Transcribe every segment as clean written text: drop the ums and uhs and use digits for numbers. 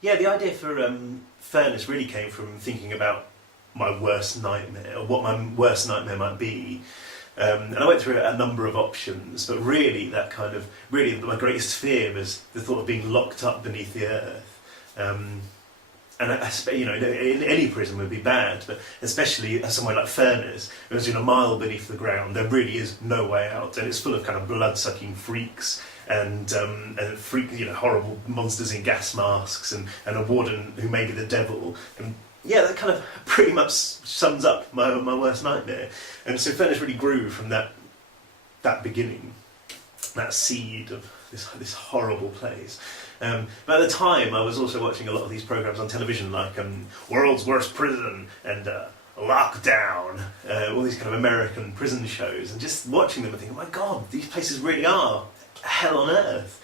Yeah, the idea for Furnace really came from thinking about my worst nightmare, or what my worst nightmare might be. And I went through a number of options, but really my greatest fear was the thought of being locked up beneath the earth. And in any prison would be bad, but especially somewhere like Furnace, it was a mile beneath the ground. There really is no way out, and it's full of kind of blood-sucking freaks and horrible monsters in gas masks, and a warden who may be the devil. And yeah, that kind of pretty much sums up my worst nightmare. And so Furnace really grew from that beginning, that seed of this horrible place. But at the time, I was also watching a lot of these programs on television, like World's Worst Prison and Lockdown, all these kind of American prison shows, and just watching them and thinking, oh my God, these places really are hell on earth.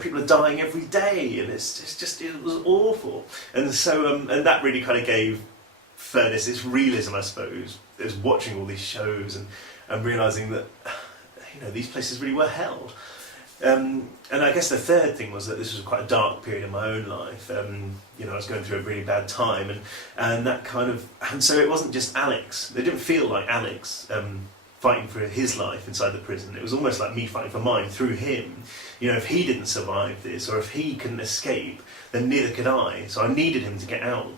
People are dying every day, and it was awful. And so, and that really kind of gave Furnace its realism, I suppose. It was watching all these shows and realising that, these places really were hell. And I guess the third thing was that this was quite a dark period in my own life. I was going through a really bad time, and so it wasn't just Alex. It didn't feel like Alex fighting for his life inside the prison. It was almost like me fighting for mine through him. If he didn't survive this, or if he couldn't escape, then neither could I. So I needed him to get out.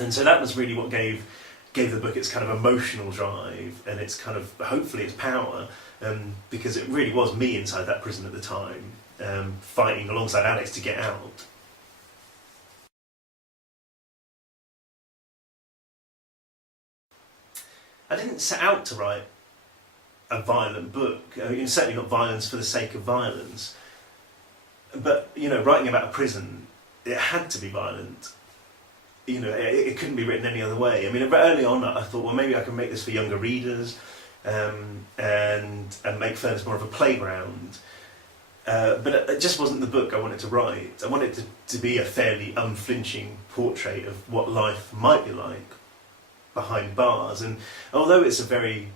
And so that was really what gave the book its kind of emotional drive, and its kind of, hopefully, its power, because it really was me inside that prison at the time, fighting alongside Alex to get out. I didn't set out to write a violent book. Certainly not violence for the sake of violence. But, writing about a prison, it had to be violent. It couldn't be written any other way. Early on I thought, well, maybe I can make this for younger readers, and make Furnace more of a playground. But it just wasn't the book I wanted to write. I wanted it to be a fairly unflinching portrait of what life might be like behind bars. And although it's a kind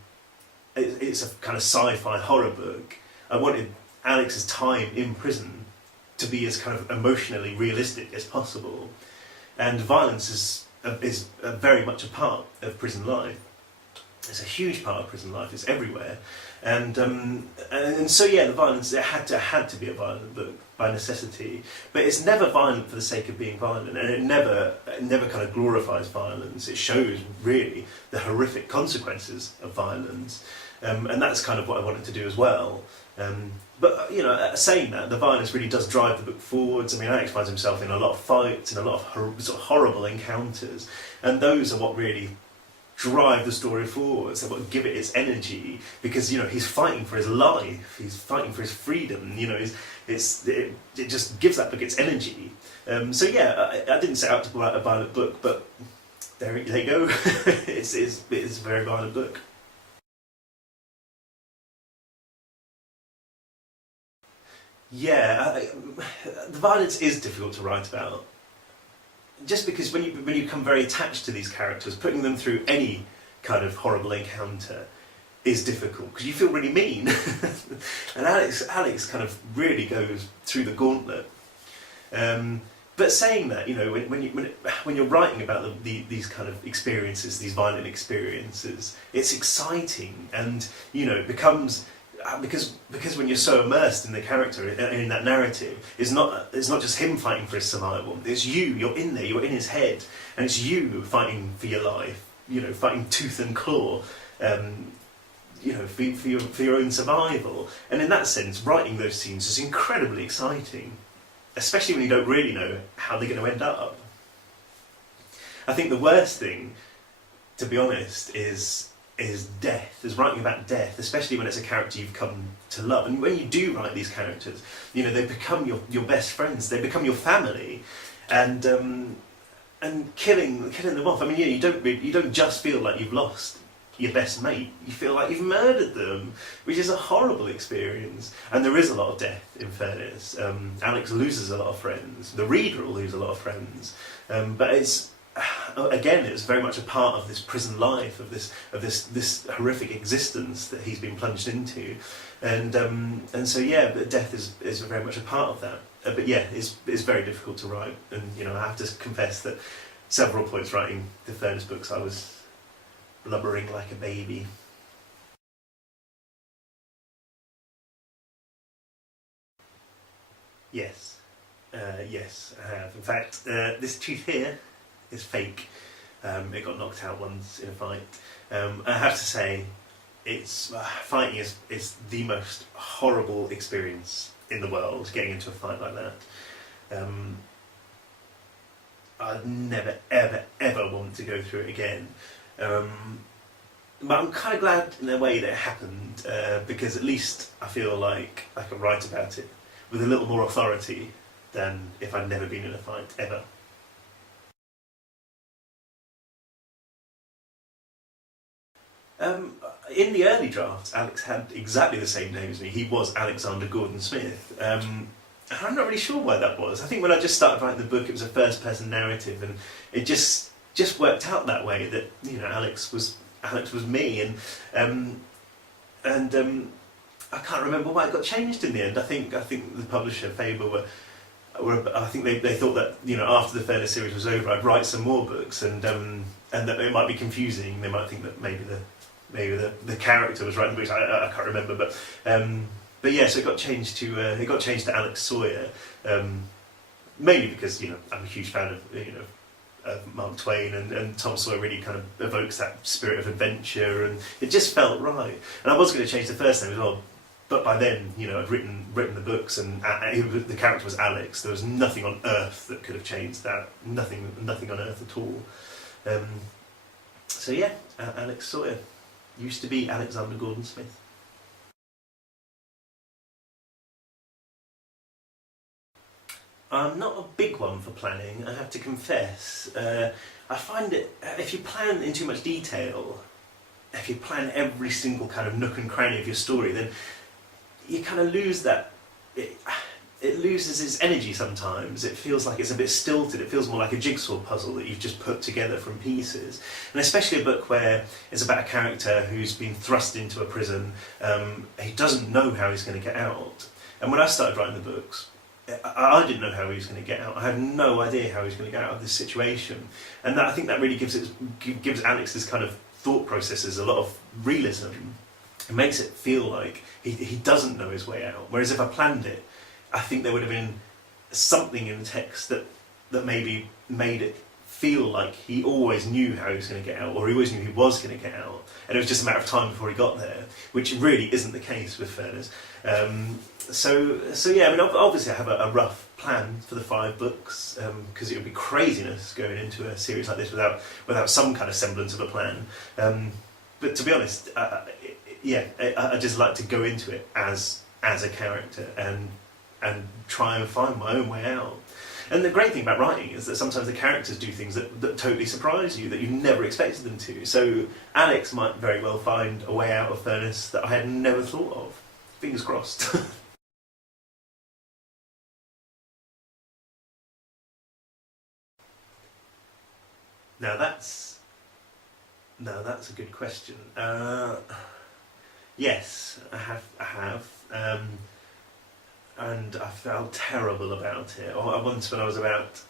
of sci-fi horror book, I wanted Alex's time in prison to be as kind of emotionally realistic as possible. And violence is very much a part of prison life. It's a huge part of prison life. It's everywhere, and so the violence, it had to be a violent book by necessity. But it's never violent for the sake of being violent, and it never kind of glorifies violence. It shows really the horrific consequences of violence, and that's kind of what I wanted to do as well. But saying that, the violence really does drive the book forwards. Alex finds himself in a lot of fights and a lot of sort of horrible encounters, and those are what really drive the story forwards. They're what give it its energy, because he's fighting for his life, he's fighting for his freedom. It just gives that book its energy. I didn't set out to write a violent book, but there you go. It's a very violent book. Yeah, the violence is difficult to write about. Just because when you become very attached to these characters, putting them through any kind of horrible encounter is difficult, because you feel really mean. And Alex kind of really goes through the gauntlet. But saying that, when you're writing about these kind of experiences, these violent experiences, it's exciting, and it becomes. Because when you're so immersed in the character, in that narrative, it's not just him fighting for his survival. It's you're in there, you're in his head, and it's you fighting for your life. Fighting tooth and claw, for your own survival. And in that sense, writing those scenes is incredibly exciting, especially when you don't really know how they're going to end up. I think the worst thing, to be honest, is death, is writing about death, especially when it's a character you've come to love. And when you do write these characters, they become your best friends, they become your family, and killing them off. You don't just feel like you've lost your best mate, you feel like you've murdered them, which is a horrible experience. And there is a lot of death in Furnace. Alex loses a lot of friends, the reader will lose a lot of friends, but it's very much a part of this prison life, of this horrific existence that he's been plunged into. and so yeah, but death is very much a part of that. But yeah, it's very difficult to write, and I have to confess that several points writing the Furnace books I was blubbering like a baby. Yes, yes, I have. In fact, this tooth here is fake. It got knocked out once in a fight. I have to say, fighting is the most horrible experience in the world. Getting into a fight like that, I'd never, ever, ever want to go through it again. But I'm kind of glad in a way that it happened, because at least I feel like I can write about it with a little more authority than if I'd never been in a fight, ever. In the early drafts, Alex had exactly the same name as me. He was Alexander Gordon Smith. And I'm not really sure why that was. I think when I just started writing the book, it was a first-person narrative, and it just worked out that way. That Alex was me, and I can't remember why it got changed in the end. I think the publisher Faber were I think they thought that after the Furnace series was over, I'd write some more books, and that it might be confusing. They might think that maybe the character was writing books. I can't remember, but yeah, so it got changed to Alex Sawyer, mainly because I'm a huge fan of Mark Twain, and Tom Sawyer really kind of evokes that spirit of adventure, and it just felt right. And I was going to change the first name as well, but by then I'd written the books, and the character was Alex. There was nothing on earth that could have changed that. Nothing on earth at all. So yeah, Alex Sawyer used to be Alexander Gordon Smith. I'm not a big one for planning, I have to confess. I find it, if you plan in too much detail, if you plan every single kind of nook and cranny of your story, then you kind of lose that. It loses its energy sometimes. It feels like it's a bit stilted. It feels more like a jigsaw puzzle that you've just put together from pieces. And especially a book where it's about a character who's been thrust into a prison. He doesn't know how he's going to get out. And when I started writing the books, I didn't know how he was going to get out. I had no idea how he was going to get out of this situation. And I think that really gives Alex's kind of thought processes a lot of realism. It makes it feel like he doesn't know his way out. Whereas if I planned it, I think there would have been something in the text that maybe made it feel like he always knew how he was going to get out, or he always knew he was going to get out, and it was just a matter of time before he got there, which really isn't the case with Furnace. So yeah, I mean, obviously I have a rough plan for the 5 books, because it would be craziness going into a series like this without some kind of semblance of a plan. But to be honest, I just like to go into it as a character and try and find my own way out. And the great thing about writing is that sometimes the characters do things that totally surprise you, that you never expected them to. So Alex might very well find a way out of Furnace that I had never thought of. Fingers crossed. Now that's a good question. Yes, I have. And I felt terrible about it. Once when I was about,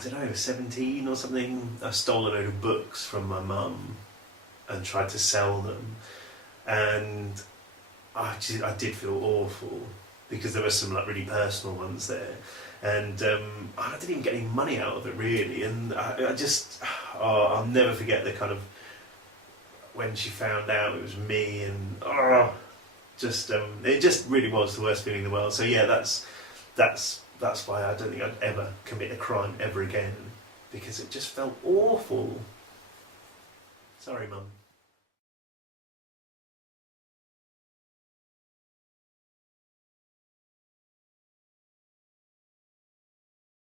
17 or something, I stole a load of books from my mum and tried to sell them. And I did feel awful, because there were some really personal ones there. And I didn't even get any money out of it really. And I'll never forget the kind of, when she found out it was me, and it just really was the worst feeling in the world. So yeah, that's why I don't think I'd ever commit a crime ever again, because it just felt awful. Sorry, Mum.